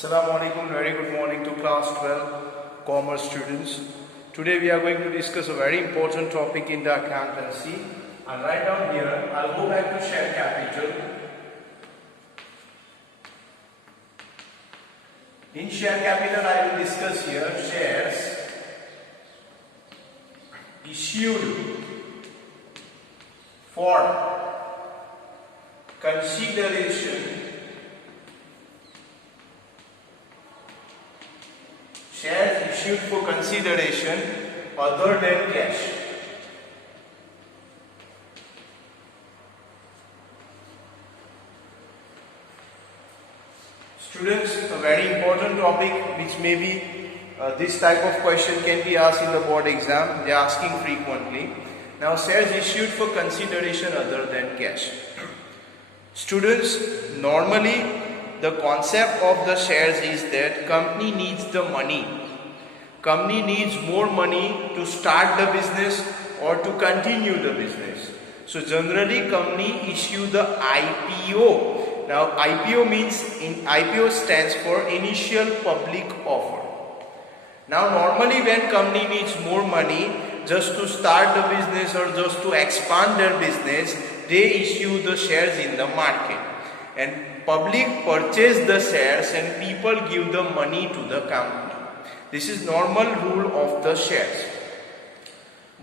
Assalamu alaikum, very good morning to class 12 commerce students. Today we are going to discuss a very important topic in the accountancy, and right down here I'll go back to share capital. In share capital I will discuss here shares issued for consideration. Shares issued for consideration other than cash. Students, a very important topic which maybe this type of question can be asked in the board exam. They are asking frequently. Now, shares issued for consideration other than cash. Students, normally the concept of the shares is that company needs the money. Company needs more money to start the business or to continue the business. So generally company issue the IPO. Now IPO means IPO stands for initial public offer. Now normally when company needs more money just to start the business or just to expand their business, they issue the shares in the market. And public purchase the shares and people give the money to the company. This is normal rule of the shares.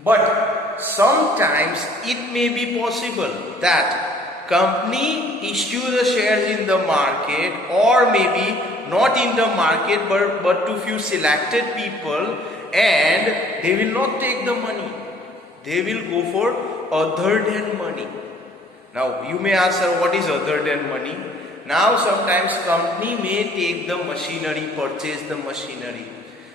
But sometimes it may be possible that company issue the shares in the market, or maybe not in the market but to few selected people, and they will not take the money. They will go for other than money. Now you may ask, sir, what is other than money? Now sometimes company may take the machinery, purchase the machinery.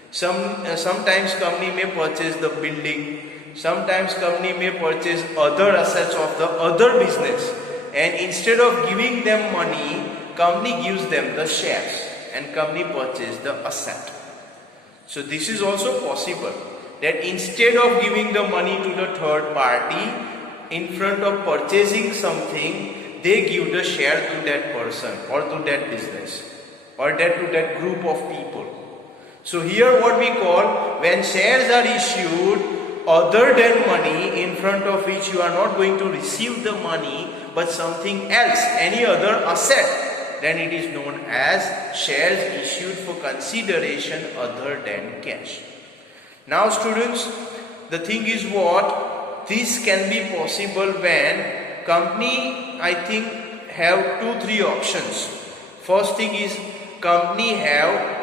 Sometimes company may purchase the building. Sometimes company may purchase other assets of the other business. And instead of giving them money, company gives them the shares and company purchase the asset. So this is also possible that instead of giving the money to the third party, in front of purchasing something, they give the share to that person or to that business or to that group of people. So here what we call, when shares are issued other than money, in front of which you are not going to receive the money but something else, any other asset, then it is known as shares issued for consideration other than cash. Now students, the thing is what? This can be possible when company, I think, have 2-3 options. First thing is company have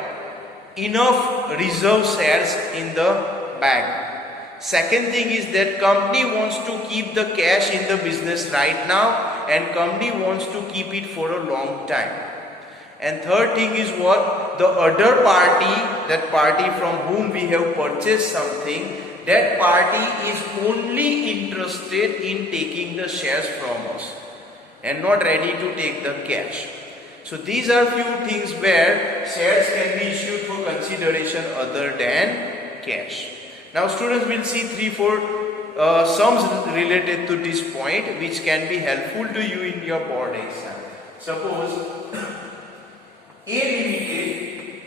enough reserve shares in the bag. Second thing is that company wants to keep the cash in the business right now and company wants to keep it for a long time. And third thing is what? The other party, that party from whom we have purchased something, that party is only interested in taking the shares from us and not ready to take the cash. So these are few things where shares can be issued for consideration other than cash. Now students will see 3-4 sums related to this point which can be helpful to you in your board exam. Suppose A Limited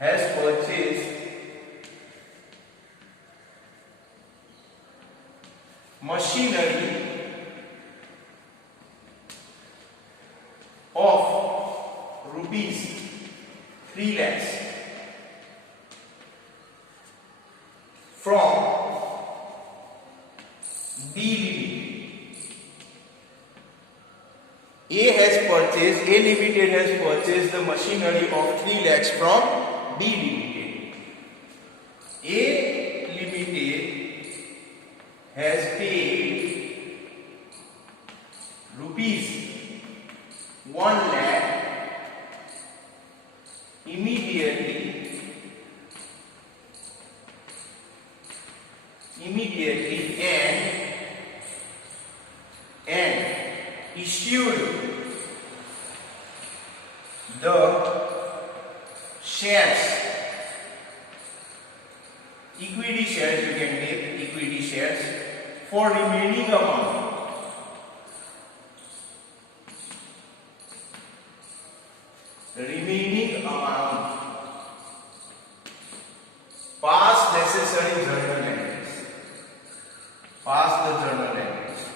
has purchased machinery of rupees 3 lakhs from B Limited. A Limited has purchased the machinery of 3 lakhs from B Limited. A Limited has paid rupees 1 lakh immediately and issued the shares, equity shares, you can take equity shares for remaining amount. remaining amount. Pass necessary journal entries. Pass the journal entries.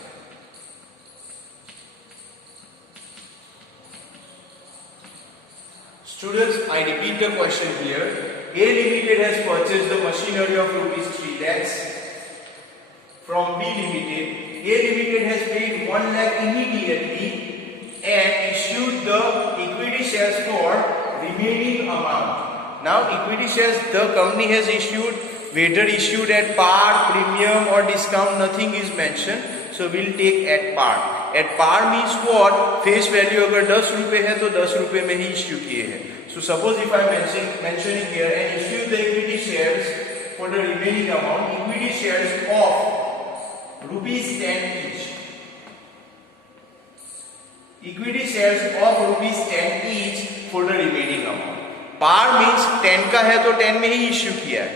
Students, I repeat the question here. A Limited has purchased the machinery of rupees 3 lakhs from B Limited. A Limited has paid 1 lakh immediately and issued the equity shares for remaining amount. Now equity shares the company has issued, whether issued at par, premium or discount, nothing is mentioned. So we'll take at par. At par means what? Face value अगर 10 रुपए है तो 10 रुपए में ही issue किए हैं. So suppose if I mentioning here and issue the equity shares for the remaining amount, equity shares of rupees 10 each. Equity shares of rupees 10 each for the remaining amount. Par means 10 का है तो 10 में ही issue किया है.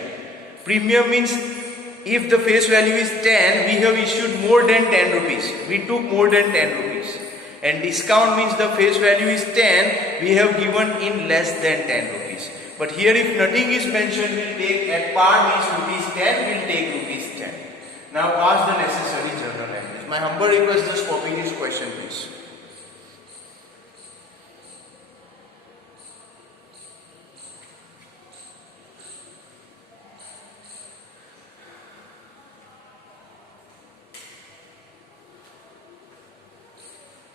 Premium means if the face value is 10, we have issued more than 10 rupees. We took more than 10 rupees. And discount means the face value is 10, we have given in less than 10 rupees. But here if nothing is mentioned, we'll take at par means rupees 10, we'll take rupees 10. Now pass the necessary journal entries. My humble request, just copy this question please.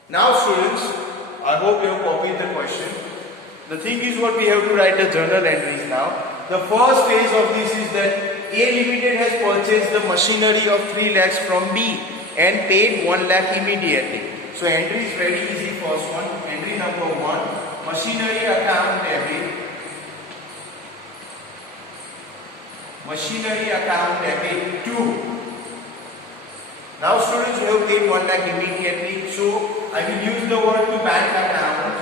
Now students, I hope you have copied the question. The thing is what we have to write the journal entries now. The first phase of this is that A Limited has purchased the machinery of 3 lakhs from B and paid 1 lakh immediately. So entry is very easy. First one, entry number 1, machinery account debit. Machinery account debit 2. Now students, we have paid 1 lakh immediately, so I will use the word to bank account.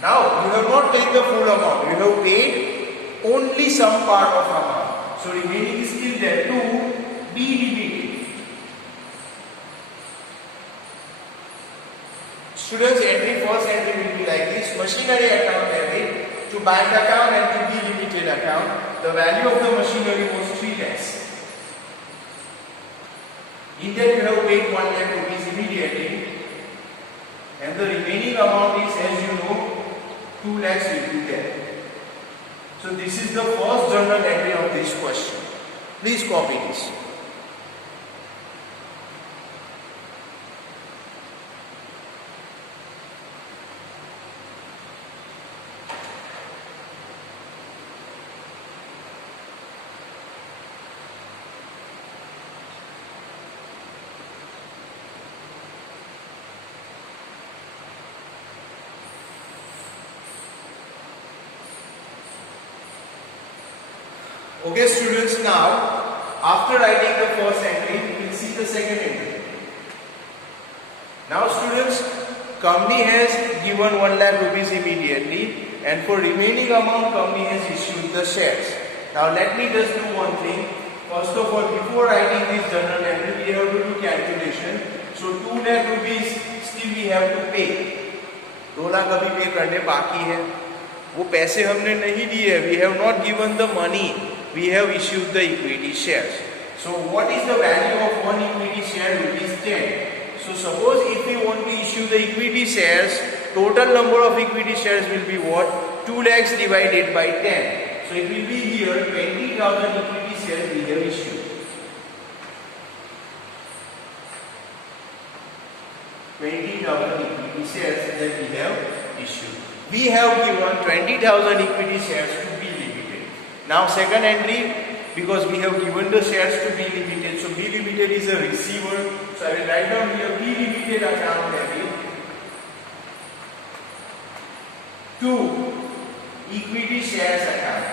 Now you have not paid the full amount, you have paid only some part of amount. So remaining is still there to B Limited. Students, first entry will be like this: machinery account debit to bank account and to B Limited account. The value of the machinery was 3 lakhs. In that you have paid 1 lakh rupees immediately, and the remaining amount is, as you know, 2 lakhs will be there. So this is the first journal entry of this question. Please copy this. Okay students, now after writing the first entry, we will see the second entry. Now students, company has given 1 lakh rupees immediately, and for remaining amount company has issued the shares. Now let me just do one thing. First of all, before writing this journal entry, we have to do calculation. So 2 lakh rupees still we have to pay. 2 lakh अभी पे करने बाकी है. वो पैसे हमने नहीं दिए. We have not given the money. We have issued the equity shares. So what is the value of one equity share? Rupees 10. So suppose if we want to issue the equity shares, total number of equity shares will be what? 2 lakhs divided by 10. So it will be here 20,000 equity shares we have issued. 20,000 equity shares that we have issued. We have given 20,000 equity shares to B Limited. Now second entry, because we have given the shares to B Limited, so B Limited is a receiver. So I will write down here B Limited account debit to equity shares account.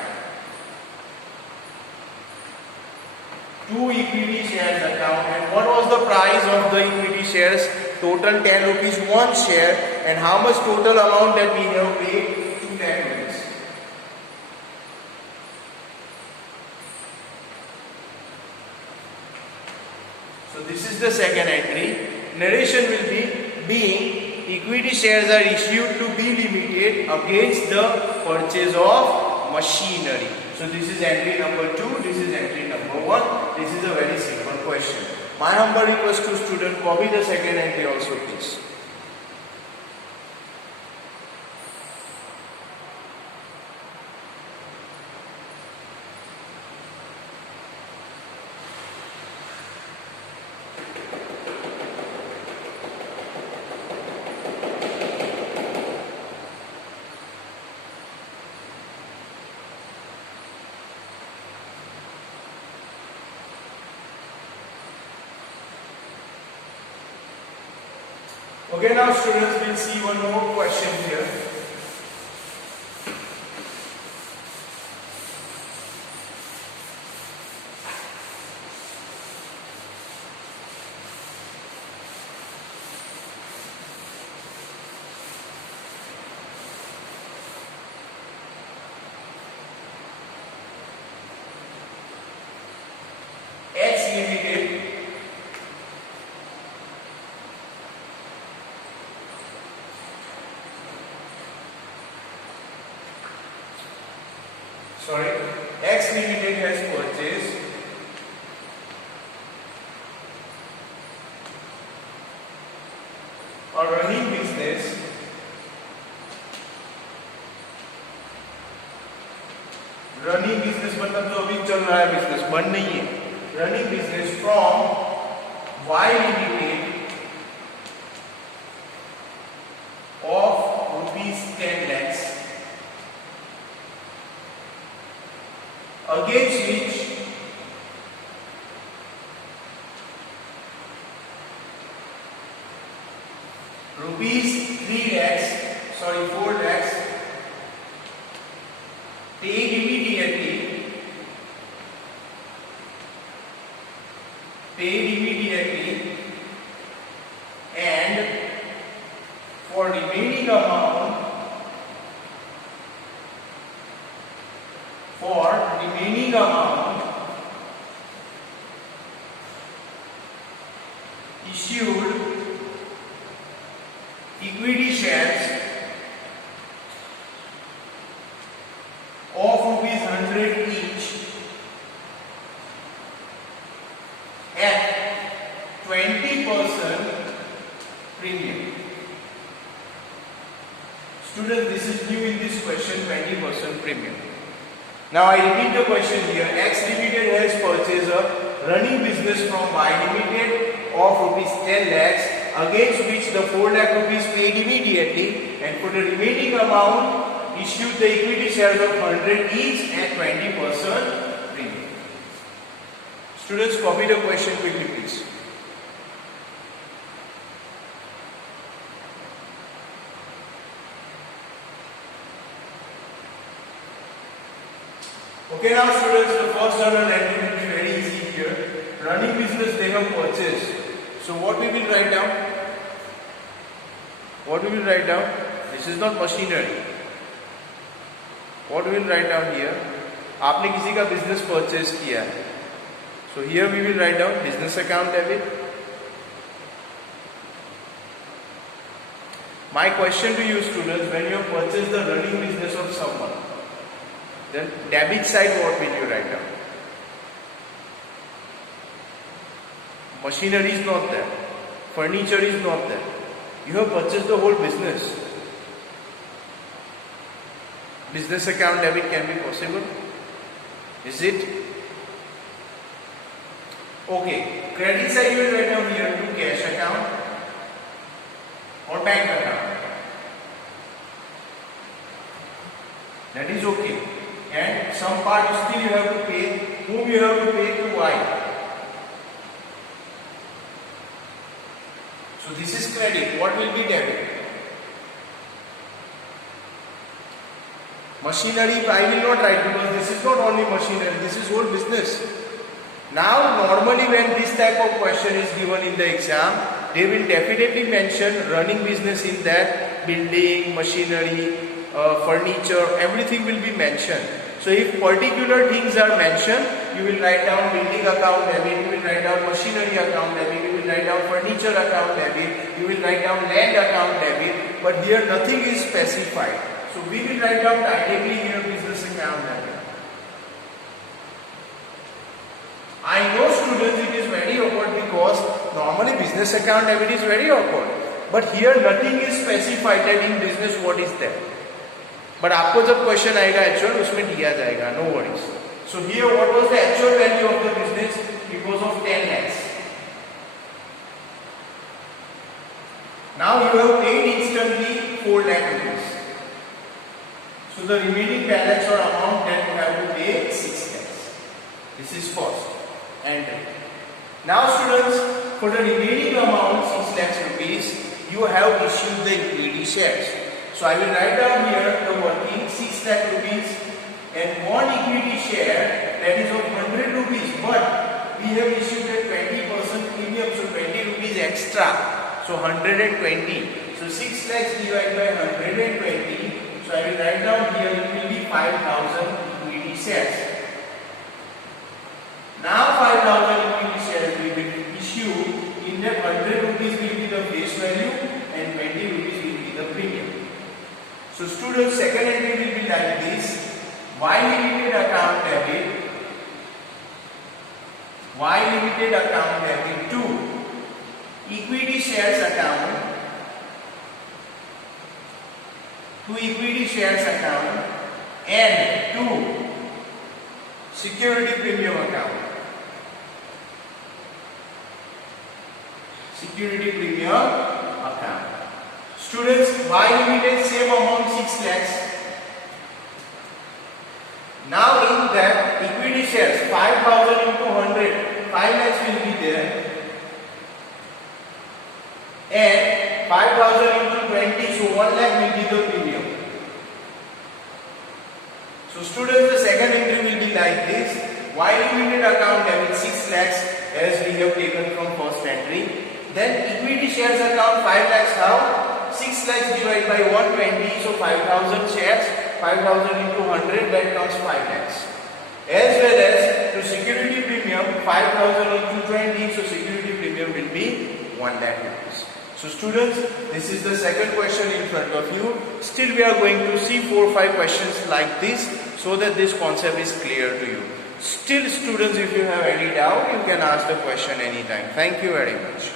To equity shares account. And what was the price of the equity shares? Total 10 rupees one share. And how much total amount that we have paid? 2 lakh rupees. So this is the second entry. Narration will be being equity shares are issued to B Limited against the purchase of machinery. So this is entry number 2, this is entry number 1. This is a very simple question. My humble request to student, copy the second entry also please. Okay, now students, will see one more question here. X Limited X Limited has purchased a running business मतलब जो अभी चल रहा है business, बंद नहीं है, running business from Y Limited of ₹10 lakhs against which ₹4 lakhs paid immediately and for remaining amount issued equity shares of ₹100 each at 20% premium. Students, this is new in this question, 20% premium. Now I repeat the question here. X Limited has purchased a running business from Y Limited of ₹10 lakhs against which the 4 lakh rupees paid immediately, and for the remaining amount issued the equity shares of 100 each at 20% premium. Students, copy the question quickly please. Okay, now students, the first journal entry will be very easy here. Running business they have purchased. So what we will write down? This is not machinery. What we will write down here? आपने किसी का business purchase किया है. So here we will write down business account debit. My question to you students, when you have purchased the running business of someone, then debit side what will you write down? Machinery is not there. Furniture is not there. You have purchased the whole business. Business account debit can be possible. Is it? Okay. Credit side you will write down here to cash account or bank account. That is okay. And some part still you have to pay. Whom you have to pay? To Y. So this is credit. What will be debit? Machinery I will not write because this is not only machinery. This is whole business. Now normally when this type of question is given in the exam, they will definitely mention running business in that, building, machinery, furniture, everything will be mentioned. So if particular things are mentioned, you will write down building account debit, you will write down machinery account debit, you will will write down furniture account debit, you will write down land account debit, but here nothing is specified. So we will write down directly here business account debit. I know students it is very awkward because normally business account debit is very awkward. But here nothing is specified that in business what is there. But आपको जब question आएगा actual उसमें दिया जाएगा, no worries. So here what was the actual value of the business? It was of 10 lakhs. Now you have paid instantly 4 lakh rupees. So the remaining balance or amount that you have to pay 6 lakhs. This is first. And now students, for the remaining amount 6 lakhs rupees, you have issued the equity shares. So I will write down here the working 6 lakh rupees and one equity share that is of 100 rupees, but we have issued a 20% premium, so 20 rupees extra, so 120. So 6 lakhs divided by 120, so I will write down here it will be 5,000 equity shares. Now 5,000 equity shares will be issued. In that 100 rupees will be the face value and 20 rupees will be the premium. So students, second entry will be like this. Y limited account debit. Y limited account debit to equity shares account. To equity shares account and to security premium account. Security premium account. Students, Y limited same amount 6 lakhs. Now in that equity shares 5,000 into 100, 5 lakhs will be there, and 5,000 into 20, so 1 lakh will be the premium. So students, the second entry will be like this. Y limited account debit 6 lakhs as we have taken from first entry. Then equity shares account 5 lakhs how? 6 lakhs divided by 120, so 5,000 shares, 5,000 into 100, that comes 5 lakhs. As well as to security premium 5,000 into 20, so security premium will be 1 lakh rupees. So students, this is the second question in front of you. Still we are going to see 4 or 5 questions like this so that this concept is clear to you. Still students, if you have any doubt, you can ask the question anytime. Thank you very much.